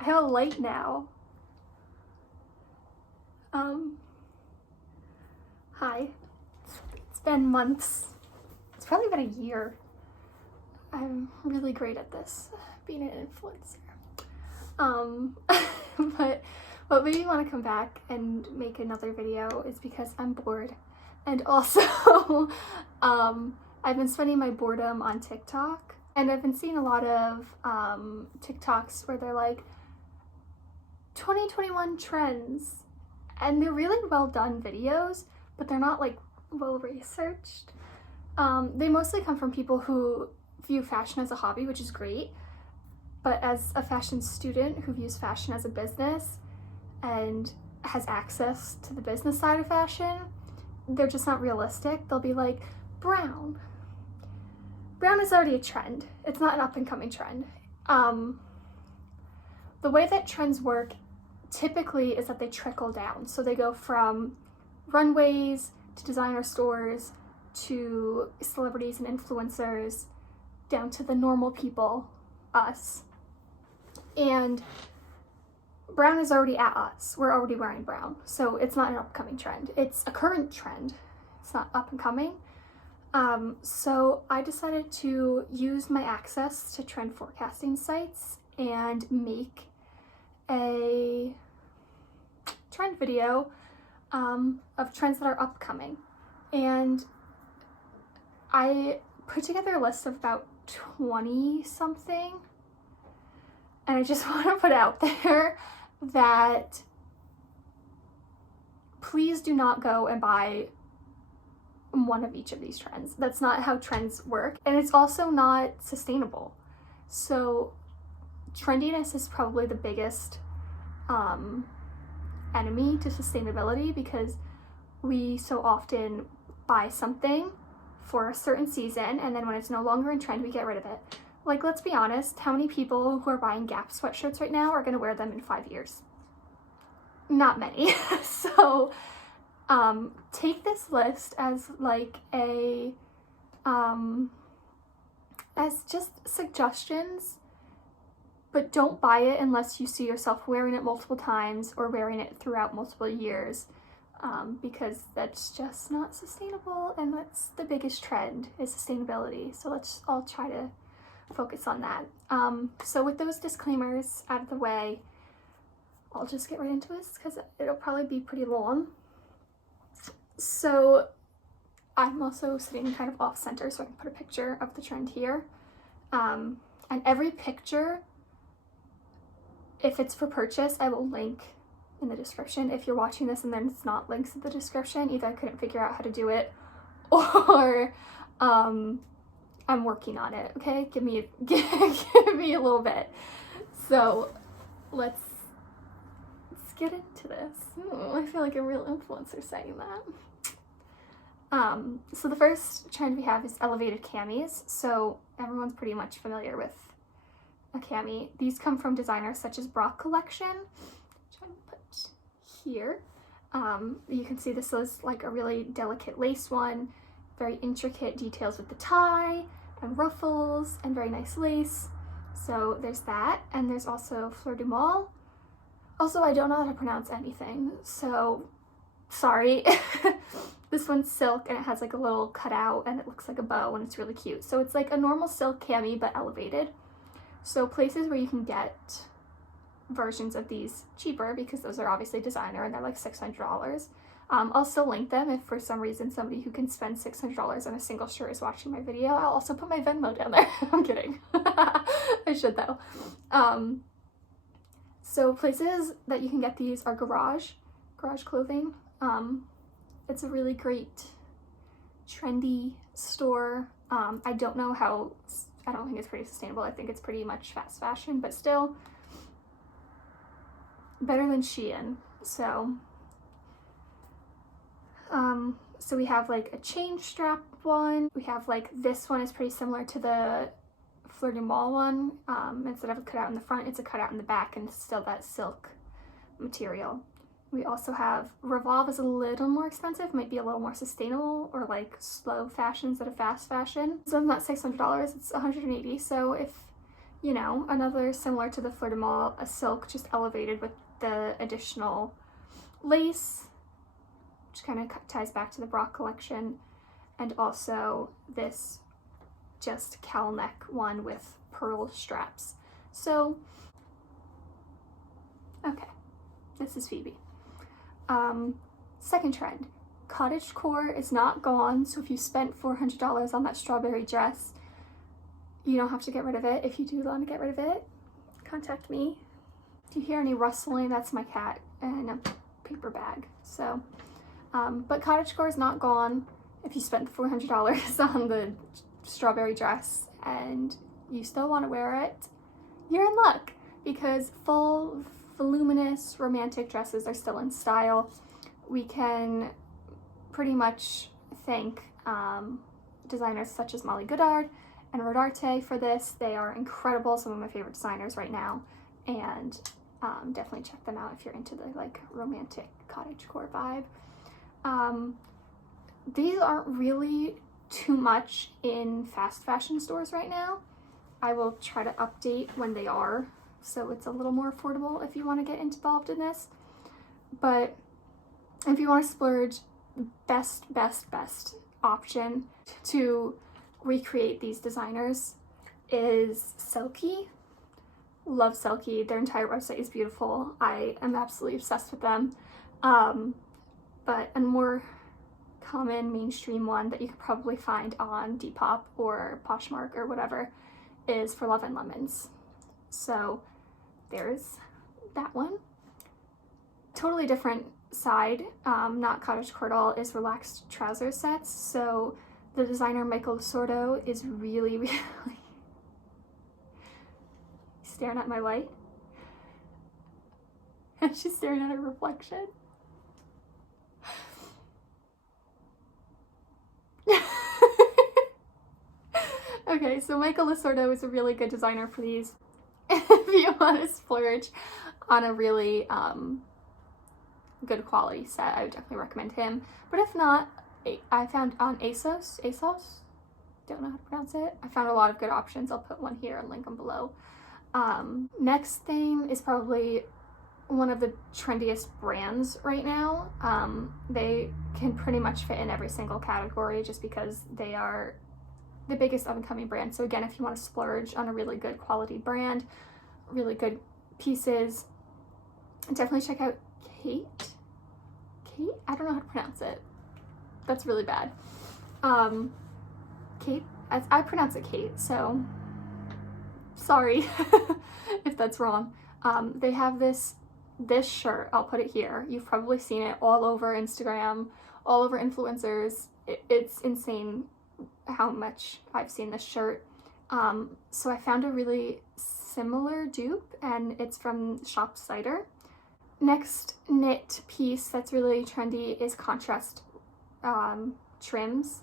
I have a light now. Hi. It's been months. It's probably been a year. I'm really great at this, being an influencer. But what made me want to come back and make another video is because I'm bored. And also, I've been spending my boredom on TikTok. And I've been seeing a lot of TikToks where they're like, 2021 trends. And they're really well done videos, but they're not like well researched. They mostly come from people who view fashion as a hobby, which is great. But as a fashion student who views fashion as a business and has access to the business side of fashion, they're just not realistic. They'll be like, brown. Brown is already a trend. It's not an up and coming trend. The way that trends work typically is that they trickle down. So they go from runways to designer stores to celebrities and influencers down to the normal people, us. And brown is already at us. We're already wearing brown. So it's not an upcoming trend. It's a current trend. It's not up and coming. So I decided to use my access to trend forecasting sites and make a trend video of trends that are upcoming. And I put together a list of about 20 something, and I just want to put out there that please do not go and buy one of each of these trends. That's not how trends work, and it's also not sustainable. So trendiness is probably the biggest enemy to sustainability, because we so often buy something for a certain season, and then when it's no longer in trend, we get rid of it. Like, let's be honest, how many people who are buying Gap sweatshirts right now are going to wear them in 5 years? Not many. So take this list as like a as just suggestions, but don't buy it unless you see yourself wearing it multiple times or wearing it throughout multiple years, because that's just not sustainable, and that's the biggest trend is sustainability. So let's all try to focus on that. So with those disclaimers out of the way, I'll just get right into this because it'll probably be pretty long. So I'm also sitting kind of off center, so I can put a picture of the trend here. And every picture, if it's for purchase, I will link in the description. If you're watching this and then it's not links in the description, either I couldn't figure out how to do it, or I'm working on it, okay? Give me a little bit. So let's get into this. I feel like a real influencer saying that. So the first trend we have is elevated camis. So everyone's pretty much familiar with a cami. These come from designers such as Brock Collection, which I'm gonna put here. You can see this is like a really delicate lace one, very intricate details with the tie and ruffles and very nice lace. So there's that, and there's also Fleur du Mal. Also, I don't know how to pronounce anything, so sorry. This one's silk, and it has like a little cutout, and it looks like a bow, and it's really cute. So it's like a normal silk cami, but elevated. So places where you can get versions of these cheaper, because those are obviously designer, and they're like $600. I'll still link them if for some reason somebody who can spend $600 on a single shirt is watching my video. I'll also put my Venmo down there. I'm kidding. I should though. So places that you can get these are Garage Clothing. It's a really great trendy store. I don't know how, I don't think it's pretty sustainable. I think it's pretty much fast fashion, but still better than Shein. So so we have like a chain strap one. We have like, this one is pretty similar to the Fleur du Mal one. Instead of a cutout in the front, it's a cutout in the back, and it's still that silk material. We also have Revolve is a little more expensive, might be a little more sustainable, or like slow fashion instead of fast fashion. So it's not $600, it's $180. So if you know, another similar to the Fleur de Mal, a silk just elevated with the additional lace, which kind of ties back to the Brock collection, and also this just cowl neck one with pearl straps. So, okay, this is Phoebe. Second trend, cottagecore is not gone, so if you spent $400 on that strawberry dress, you don't have to get rid of it. If you do want to get rid of it, contact me. If you hear any rustling, that's my cat in a paper bag. So, but cottagecore is not gone. If you spent $400 on the strawberry dress and you still want to wear it, you're in luck, because full, voluminous, romantic dresses are still in style. We can pretty much thank designers such as Molly Goddard and Rodarte for this. They are incredible, some of my favorite designers right now, and definitely check them out if you're into the like romantic cottagecore vibe. These aren't really too much in fast fashion stores right now. I will try to update when they are, so it's a little more affordable if you want to get involved in this. But if you want to splurge, best option to recreate these designers is Selkie. Love Selkie. Their entire website is beautiful. I am absolutely obsessed with them. But a more common mainstream one that you could probably find on Depop or Poshmark or whatever is For Love and Lemons. So there's that one. Totally different side, not cottagecore at all, is relaxed trouser sets. So the designer Michael Lasordo is really staring at my light. And she's staring at her reflection. Okay, so Michael Lasordo is a really good designer for these. If you want to splurge on a really good quality set, I would definitely recommend him. But if not, I found on ASOS, don't know how to pronounce it. I found a lot of good options. I'll put one here and link them below. Next thing is probably one of the trendiest brands right now. They can pretty much fit in every single category just because they are the biggest up-and-coming brand. So again, if you want to splurge on a really good quality brand, really good pieces, definitely check out Kate? I don't know how to pronounce it. That's really bad. Kate? I pronounce it Kate, so sorry if that's wrong. They have this shirt, I'll put it here. You've probably seen it all over Instagram, all over influencers. It's insane how much I've seen this shirt. So I found a really similar dupe, and it's from Shop Cider. Next knit piece that's really trendy is contrast trims.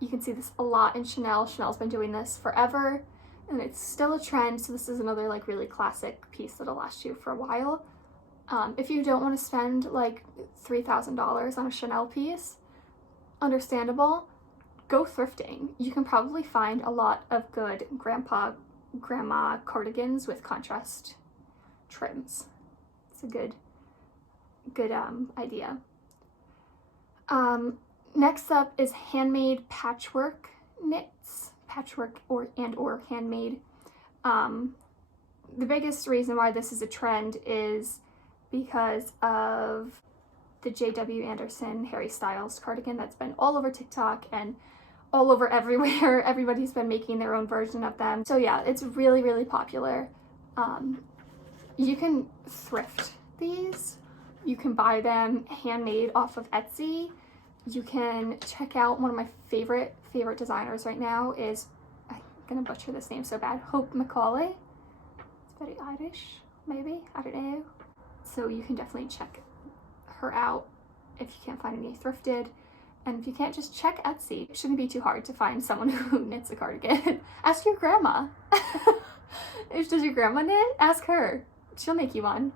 You can see this a lot in Chanel. Chanel's been doing this forever, and it's still a trend, so this is another like really classic piece that'll last you for a while. If you don't want to spend like $3,000 on a Chanel piece, understandable, go thrifting. You can probably find a lot of good grandma cardigans with contrast trims. It's a good idea. Next up is handmade patchwork knits, patchwork or handmade. The biggest reason why this is a trend is because of the J.W. Anderson Harry Styles cardigan that's been all over TikTok and all over everywhere. Everybody's been making their own version of them. So yeah, it's really popular. You can thrift these. You can buy them handmade off of Etsy. You can check out one of my favorite designers right now is, I'm gonna butcher this name so bad, Hope Macaulay. It's very Irish, maybe, I don't know. So you can definitely check her out if you can't find any thrifted. And if you can't, just check Etsy. It shouldn't be too hard to find someone who knits a cardigan. Ask your grandma. Does your grandma knit? Ask her. She'll make you one.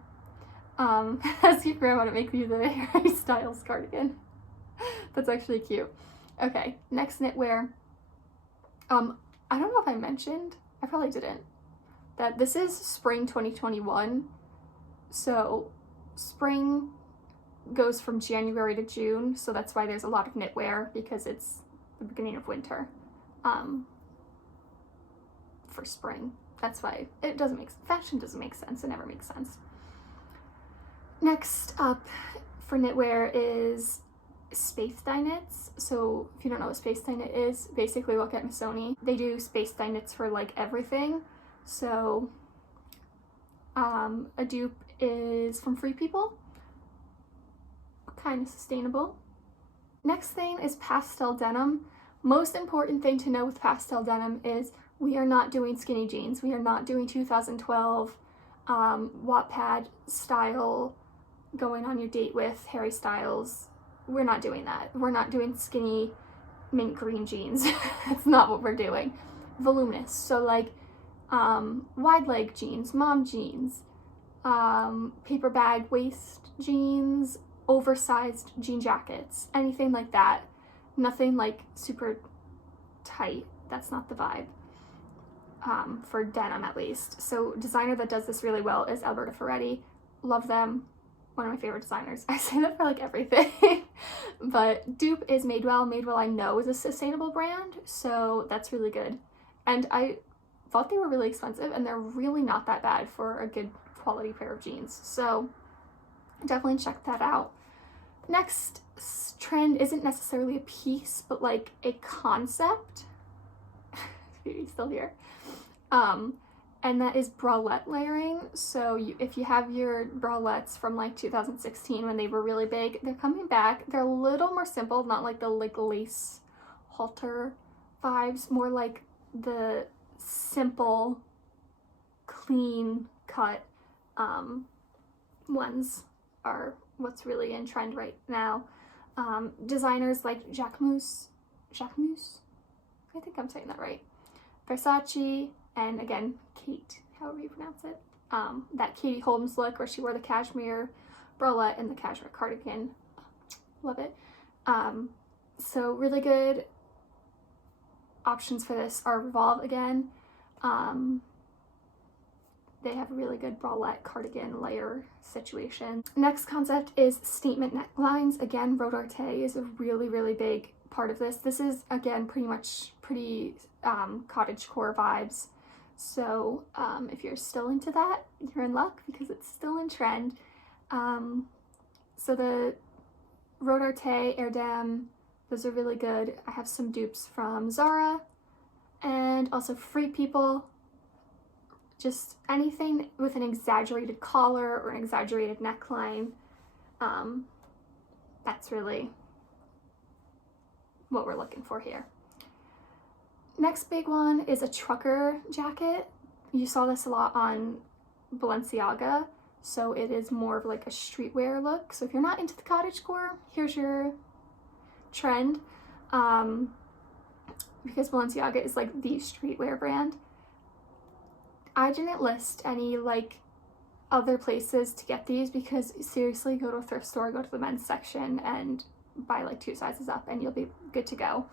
Ask your grandma to make you the Harry Styles cardigan. That's actually cute. Okay, next knitwear. I don't know if I mentioned, I probably didn't, that this is spring 2021. So spring goes from January to June, so that's why there's a lot of knitwear, because it's the beginning of winter for spring. That's why it doesn't make fashion doesn't make sense. It never makes sense. Next up for knitwear is space dye knits. So if you don't know what space dye knit is, basically look at Missoni. They do space dye knits for like everything. So a dupe is from Free People, kind of sustainable. Next thing is pastel denim. Most important thing to know with pastel denim is we are not doing skinny jeans. We are not doing 2012 Wattpad style going on your date with Harry Styles. We're not doing that. We're not doing skinny mint green jeans. That's not what we're doing. Voluminous. So like wide leg jeans, mom jeans, paper bag waist jeans, oversized jean jackets, anything like that. Nothing like super tight. That's not the vibe. For denim at least. So designer that does this really well is Alberta Ferretti. Love them. One of my favorite designers. I say that for like everything. But dupe is Madewell. Madewell I know is a sustainable brand, so that's really good. And I thought they were really expensive, and they're really not that bad for a good quality pair of jeans. So definitely check that out. Next trend isn't necessarily a piece, but like a concept. Beauty's still here. And that is bralette layering. So if you have your bralettes from like 2016 when they were really big, they're coming back. They're a little more simple, not like the like lace halter vibes, more like the simple, clean cut ones are what's really in trend right now. Designers like Jacquemus, I think I'm saying that right, Versace, and again, Kate, however you pronounce it. That Katie Holmes look where she wore the cashmere bralette and the cashmere cardigan. Love it. So really good options for this are Revolve again. They have a really good bralette cardigan layer situation. Next concept is statement necklines. Again, Rodarte is a really, really big part of this. This is, again, pretty cottagecore vibes. So if you're still into that, you're in luck because it's still in trend. So the Rodarte, Erdem, those are really good. I have some dupes from Zara and also Free People. Just anything with an exaggerated collar or an exaggerated neckline. That's really what we're looking for here. Next big one is a trucker jacket. You saw this a lot on Balenciaga, so it is more of like a streetwear look. So if you're not into the cottagecore, here's your trend. Because Balenciaga is like the streetwear brand. I didn't list any like other places to get these because seriously, go to a thrift store, go to the men's section and buy like 2 sizes up and you'll be good to go.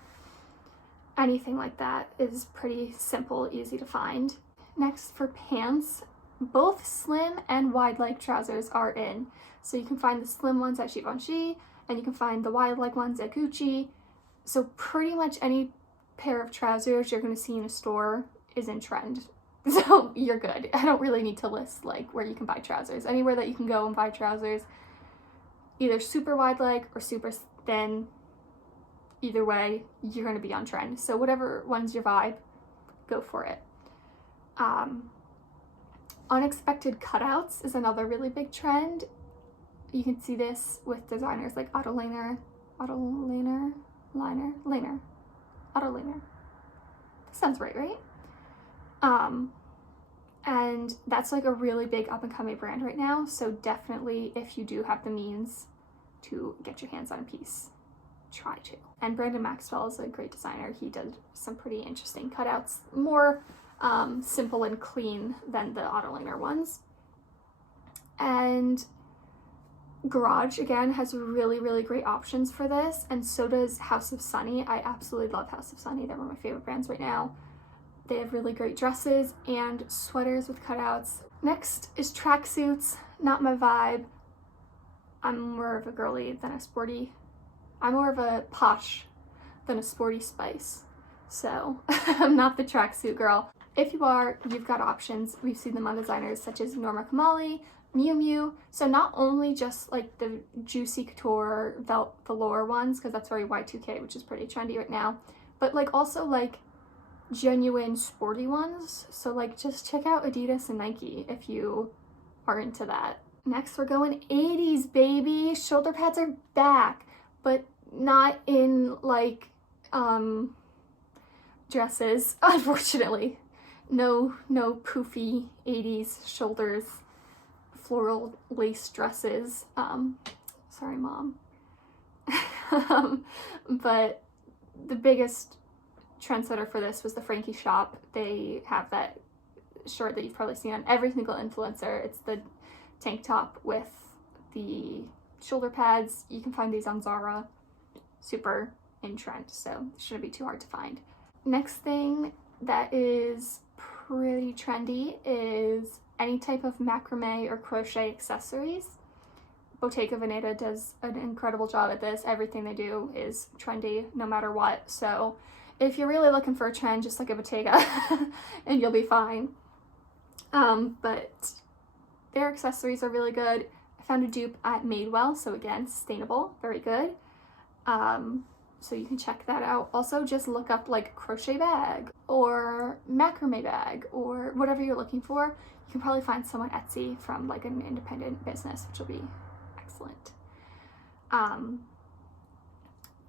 Anything like that is pretty simple, easy to find. Next for pants, both slim and wide leg trousers are in. So you can find the slim ones at Givenchy and you can find the wide leg ones at Gucci. So pretty much any pair of trousers you're going to see in a store is in trend. So you're good. I don't really need to list like where you can buy trousers. Anywhere that you can go and buy trousers, either super wide leg or super thin, either way, you're going to be on trend. So whatever one's your vibe, go for it. Unexpected cutouts is another really big trend. You can see this with designers like Otto Lehner. That sounds right? And that's like a really big up and coming brand right now. So definitely if you do have the means to get your hands on a piece, try to. And Brandon Maxwell is a great designer. He did some pretty interesting cutouts, more simple and clean than the Otto Lehner ones. And Garage, again, has really, really great options for this, and so does House of Sunny. I absolutely love House of Sunny. They're one of my favorite brands right now. They have really great dresses and sweaters with cutouts. Next is tracksuits. Not my vibe. I'm more of a girly than a sporty. I'm more of a posh than a sporty spice. So I'm not the tracksuit girl. If you are, you've got options. We've seen them on designers such as Norma Kamali, Miu Miu. So not only just like the juicy couture velour ones, because that's very Y2K, which is pretty trendy right now, but like also like genuine sporty ones. So like just check out Adidas and Nike if you are into that. Next we're going 80s, baby. Shoulder pads are back, but not in like dresses, unfortunately. No poofy 80s shoulders, floral lace dresses. Sorry, Mom. But the biggest trendsetter for this was the Frankie shop. They have that shirt that you've probably seen on every single influencer. It's the tank top with the shoulder pads. You can find these on Zara. Super in trend, so it shouldn't be too hard to find. Next thing that is pretty trendy is any type of macrame or crochet accessories. Bottega Veneta does an incredible job at this. Everything they do is trendy no matter what. So if you're really looking for a trend, just look at Bottega and you'll be fine. But their accessories are really good. I found a dupe at Madewell, so again, sustainable, very good. So you can check that out. Also, just look up like crochet bag or macrame bag or whatever you're looking for. You can probably find some on Etsy from like an independent business, which will be excellent.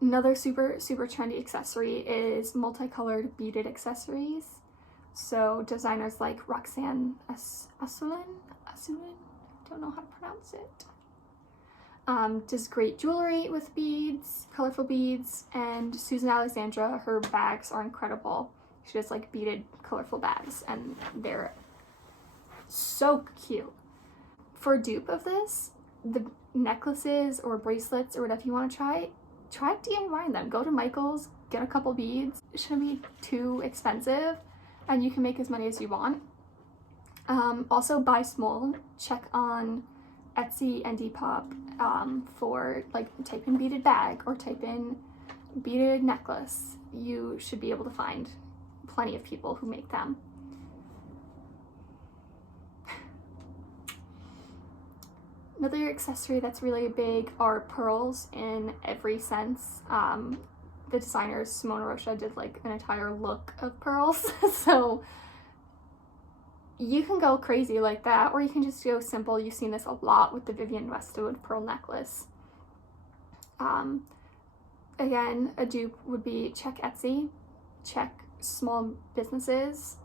Another super trendy accessory is multicolored beaded accessories. So designers like Roxanne Assoulin, don't know how to pronounce it, does great jewelry with beads, colorful beads, and Susan Alexandra, her bags are incredible. She does like beaded colorful bags and they're so cute. For a dupe of this, the necklaces or bracelets or whatever you want to try DIYing them. Go to Michael's, get a couple beads. It shouldn't be too expensive and you can make as many as you want. Also buy small. Check on Etsy and Depop for like type in beaded bag or type in beaded necklace. You should be able to find plenty of people who make them. Another accessory that's really big are pearls in every sense. The designers, Simona Rocha, did like an entire look of pearls. So you can go crazy like that, or you can just go simple. You've seen this a lot with the Vivienne Westwood pearl necklace. Again, a dupe would be check Etsy, check small businesses,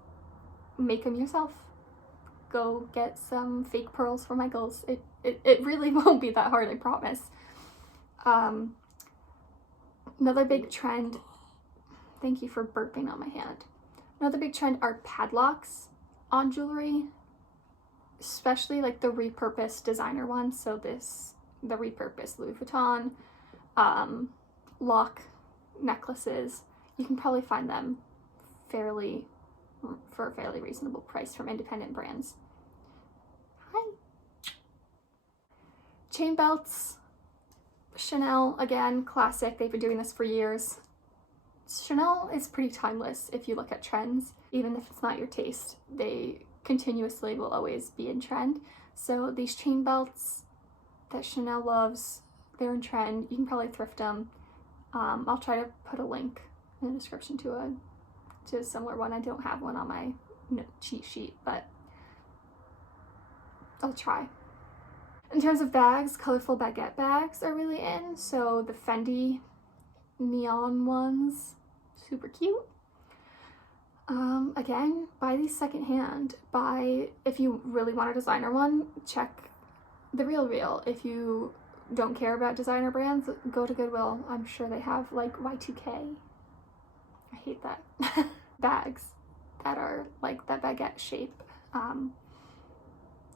make them yourself. Go get some fake pearls from Michael's. It really won't be that hard, I promise. Another big trend, thank you for burping on my hand. Another big trend are padlocks on jewelry, especially like the repurposed designer ones. So the repurposed Louis Vuitton lock necklaces. You can probably find them for a fairly reasonable price from independent brands. Hi. Chain belts. Chanel, again, classic. They've been doing this for years. Chanel is pretty timeless if you look at trends. Even if it's not your taste, they continuously will always be in trend. So these chain belts that Chanel loves, they're in trend. You can probably thrift them. I'll try to put a link in the description to a similar one. I don't have one on my cheat sheet, but I'll try. In terms of bags, colorful baguette bags are really in. So the Fendi neon ones, super cute. Again, buy these secondhand. If you really want a designer one, check The RealReal. If you don't care about designer brands, go to Goodwill. I'm sure they have like Y2K. I hate that. Bags that are like that baguette shape.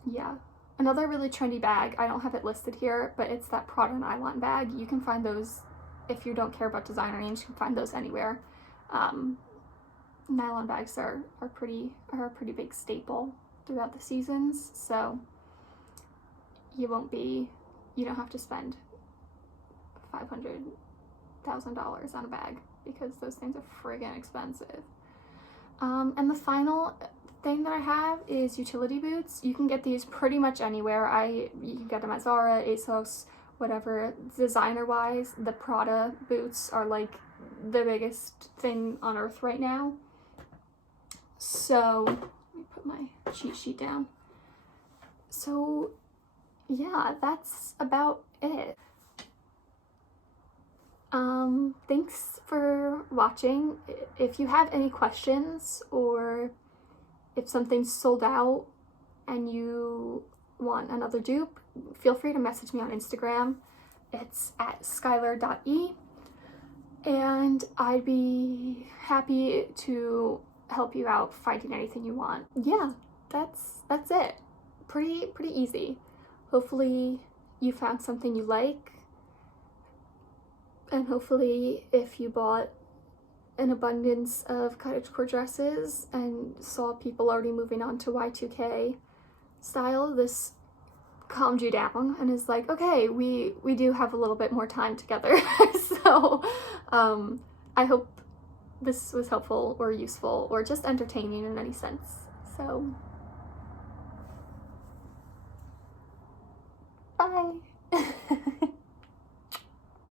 Yeah. Another really trendy bag, I don't have it listed here, but it's that Prada nylon bag. You can find those, if you don't care about designer names, you can find those anywhere. nylon bags are a pretty big staple throughout the seasons, so you don't have to spend $500,000 on a bag because those things are friggin' expensive. And the final thing that I have is utility boots. You can get these pretty much anywhere. You can get them at Zara, ASOS, whatever. Designer wise, the Prada boots are like the biggest thing on earth right now. So let me put my cheat sheet down. So yeah, that's about it. Thanks for watching. If you have any questions or if something's sold out and you want another dupe, feel free to message me on Instagram. It's at skylar.e, and I'd be happy to help you out finding anything you want. Yeah, that's it. Pretty easy. Hopefully you found something you like, and hopefully if you bought an abundance of cottagecore dresses and saw people already moving on to Y2K style, this calmed you down and is like, okay, we do have a little bit more time together. So I hope this was helpful or useful or just entertaining in any sense. So bye.